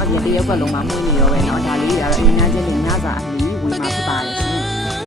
အပြင်တစ်ယောက်ကလုံးမှာမှုနေရောပဲเนาะဒါလေးတွေကတော့အင်အားချင်းတွေညစာအမီဝေမှာဖြစ်ပါတယ်